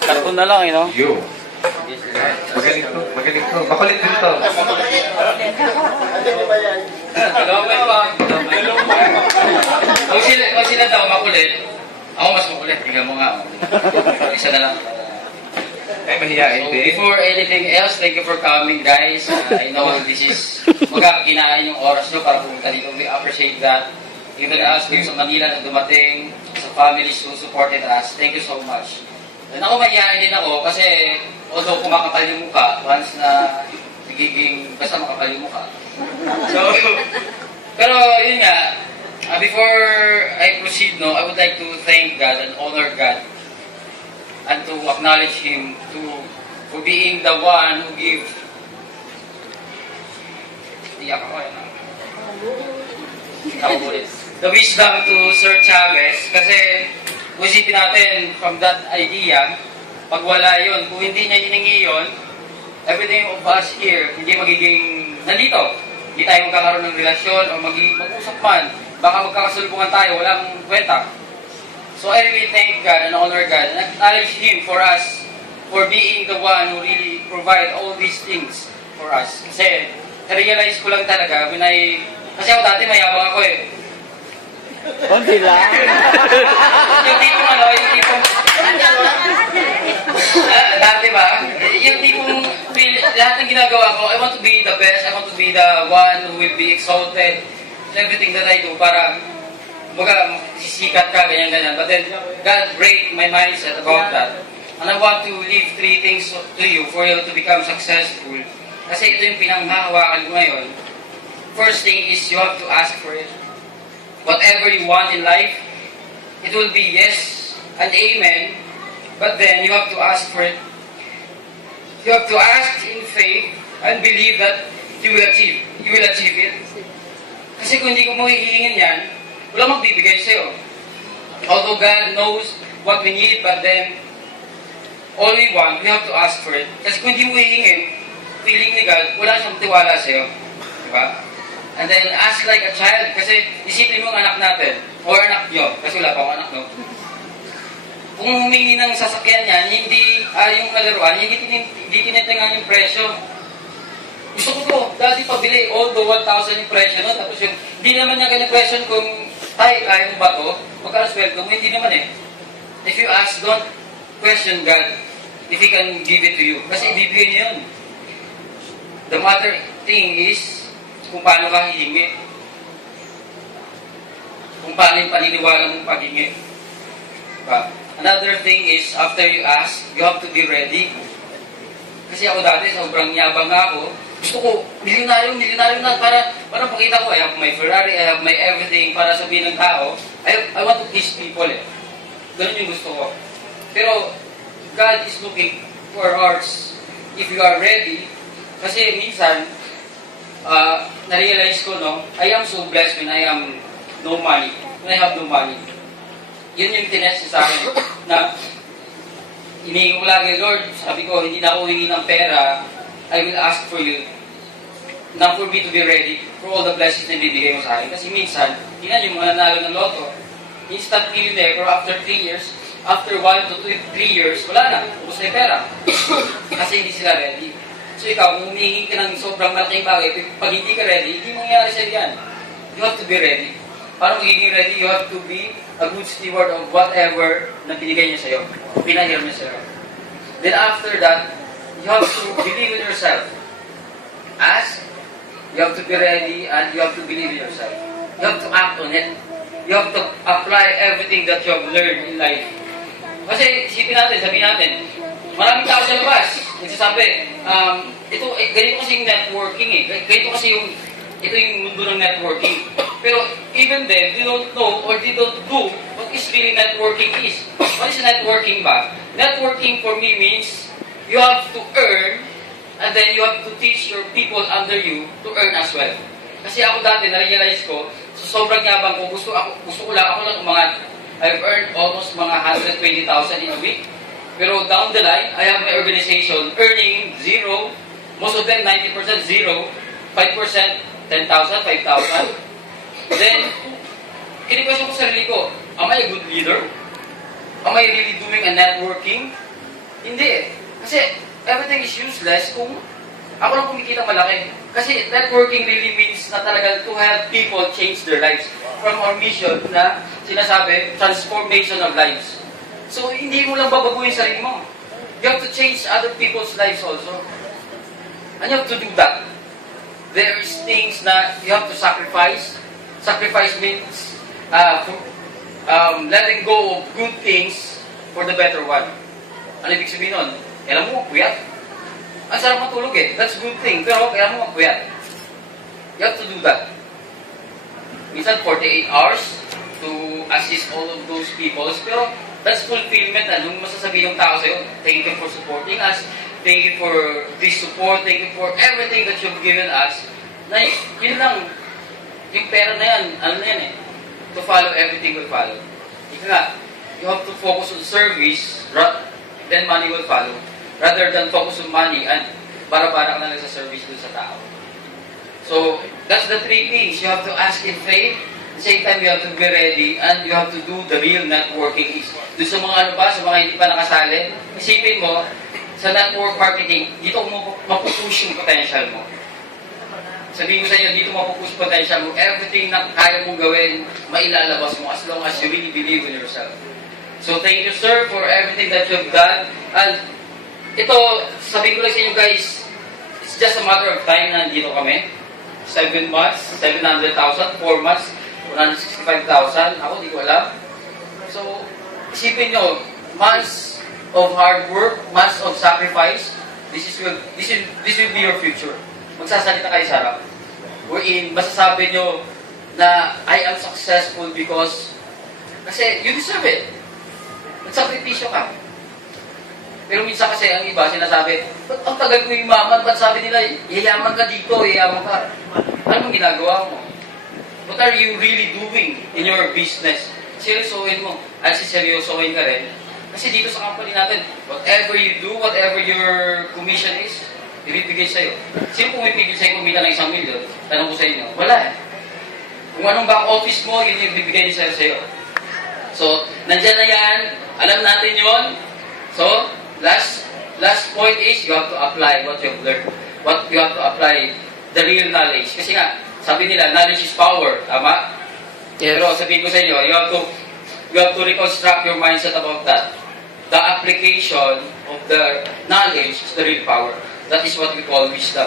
Karton na lang, no? Yo. Magaling to, magaling to. Makulit din to. Kung sila daw makulit, ako mas makulit. Tingnan mo nga. Isa na lang. Ay, mahihain So, din. before anything else, thank you for coming, guys. I know this is magkakinain yung oras nyo para pumunta dito. We appreciate that. Even us, dito sa Manila na dumating, sa families who supported us, thank you so much. And ako, mahihain din ako kasi although kumakapal yung mukha, once na nagiging basta makapal yung mukha. So, pero yun nga, before I proceed, no, I would like to thank God and honor God and to acknowledge Him for being the one who gives the wisdom to Sir Chavez. Kasi kung isipin natin from that idea, pag wala yun, kung hindi niya hiningi yun, everything of us here, hindi magiging nandito. Hindi tayo magkakaroon ng relasyon o mag-usap man. Baka magkakasulubungan tayo, walang kwenta. So I really thank God and honor God and acknowledge Him for us, for being the one who really provide all these things for us. Kasi na-realize ko lang talaga kasi ako dati mayabang ako eh. Konti lang. Yung tipong dati ba? Yung tipong lahat ng ginagawa ko, I want to be the best, I want to be the one who will be exalted in everything that I do para sisikat ka, ganyan-ganyan. But then, God break my mindset about that. And I want to leave 3 things to you for you to become successful. Kasi ito yung pinanghahawakan ko ngayon. First thing is you have to ask for it. Whatever you want in life, it will be yes and amen. But then, you have to ask for it. You have to ask in faith and believe that you will achieve. You will achieve it. Kasi kung hindi ko mo hihingin yan, wala magbibigay sa'yo. Although God knows what we need, but then, all we want, we have to ask for it. Kasi kung hindi mo hihingin, feeling ni God, wala siyang tiwala sa'yo. Diba? And then, ask like a child. Kasi, isipin mo ang anak natin, or anak nyo, kasi wala pa akong anak, no? Kung humingi ng sasakyan yan, hindi, yung kalaruan, hindi tinitingan yung presyo. Gusto ko to, dati pabili, although 1,000 yung presyo, no? Tapos yung, hindi naman niya ganyan question kung, tay, kaya mo ba to? Magkano sweldo mo? Hindi naman eh. If you ask, don't question God if He can give it to you. Kasi ibibigay niya yun. The matter thing is, kung paano ka hihingi. Kung paano yung paniniwala mong paghingi. Diba? Another thing is, after you ask, you have to be ready. Kasi ako dati, sobrang yabang ako. Gusto ko, milyonaryo na, para pakita ko, I have my Ferrari, I have my everything, para sabihin ng tao, I want to please people eh. Ganun yung gusto ko. Pero, God is looking for our hearts. If you are ready, kasi minsan, na-realize ko, no, I am so blessed when I am no money, when I have no money. Yun yung tinest sa akin, na hinihingi ko lagi, Lord, sabi ko, hindi na ako hingi ng pera, I will ask for you, not for me to be ready for all the blessings na bibigay mo sa akin. Kasi minsan, tingnan yung mga nanalo ng loto, instant millionaire, pero after 3 years, after 1 to 3 years, wala na, ubos na yung pera. Kasi hindi sila ready. So ikaw, kung humihingi ka ng sobrang malaking bagay, pag hindi ka ready, hindi mangyayari sa'yo yan. You have to be ready. Para magiging ready, you have to be a good steward of whatever na binigay niya sa'yo, pinahiram niya sa'yo. Then after that, you have to believe in yourself. Ask, you have to be ready, and you have to believe in yourself. You have to act on it. You have to apply everything that you have learned in life. Kasi, isipin natin, sabihin natin, maraming tao sa labas. Nagsasabi, ganito kasi yung networking eh. Ganito kasi ito yung mundo ng networking. Pero even then, they don't know or they don't do what is really networking is. What is networking ba? Networking for me means you have to earn and then you have to teach your people under you to earn as well. Kasi ako dati, na-realize ko, so sobrang yabang ko, gusto ko lang, ako lang umangat. I've earned almost mga 120,000 in a week. Pero down the line, I have my organization earning zero, most of them 90% zero, 5%, 10,000, 5,000. Then, kini-question ko sa sarili ko, am I a good leader? Am I really doing a networking? Hindi eh. Kasi everything is useless kung ako lang kumikita malaki. Kasi networking really means na talaga to help people change their lives. From our mission na sinasabi, transformation of lives. So, hindi mo lang babaguhin sarili mo. You have to change other people's lives also. And you have to do that. There is things na you have to sacrifice. Sacrifice means letting go of good things for the better one. Ano ibig sabihin nun? Kailan mo magpuyat? Ang sarap matulog eh. That's a good thing. Pero kailan mo magpuyat? You have to do that. Minsan 48 hours to assist all of those people. Pero that's fulfillment. Anong masasabihin ng tao sa'yo? Thank you for supporting us. Thank you for this support. Thank you for everything that you've given us. Na yun lang. Yung pera na yan, ano na yan eh. To follow, everything will follow. Ika nga, you have to focus on service, then money will follow. Rather than focus on money and para-para ka na lang sa service dun sa tao. So, that's the three things. You have to ask in faith. At the same time, you have to be ready and you have to do the real networking. Doon sa mga ano pa, sa mga hindi pa nakasali, isipin mo, sa network marketing, dito mo mapupush yung potential mo. Sabihin ko sa inyo, dito mapupush potential mo. Everything na kaya mong gawin, mailalabas mo as long as you really believe in yourself. So, thank you, sir, for everything that you've done. And ito, sabihin ko lang sa inyo guys, it's just a matter of time na nandito kami. 7 months, 700,000, 4 months, 165,000. Ako, di ko alam. So, isipin nyo, months of hard work, months of sacrifice, this will be your future. Magsasalita kayo sa harap. Wherein, masasabi nyo na I am successful because kasi you deserve it. Nagsakripisyo ka. Pero minsan kasi ang iba sinasabi, ba't ang tagal ko yumaman? Ba't sabi nila, yayaman ka dito, yayaman ka? Anong ginagawa mo? What are you really doing in your business? Seryosohin mo. At siseryosohin ka rin. Kasi dito sa company natin, whatever you do, whatever your commission is, ibibigay sa'yo. Sino pumipigil sa'yo kumita ng 1 million? Tanong ko sa inyo. Wala eh. Kung anong back office mo, yun yung ibibigay ni sa'yo. So, nandyan na yan. Alam natin yon. So, last point is you have to apply what you have learned. What you have to apply the real knowledge. Kasi nga, sabi nila, knowledge is power. Tama? Yes. Pero sabihin ko sa inyo, you have to reconstruct your mindset about that. The application of the knowledge is the real power. That is what we call wisdom.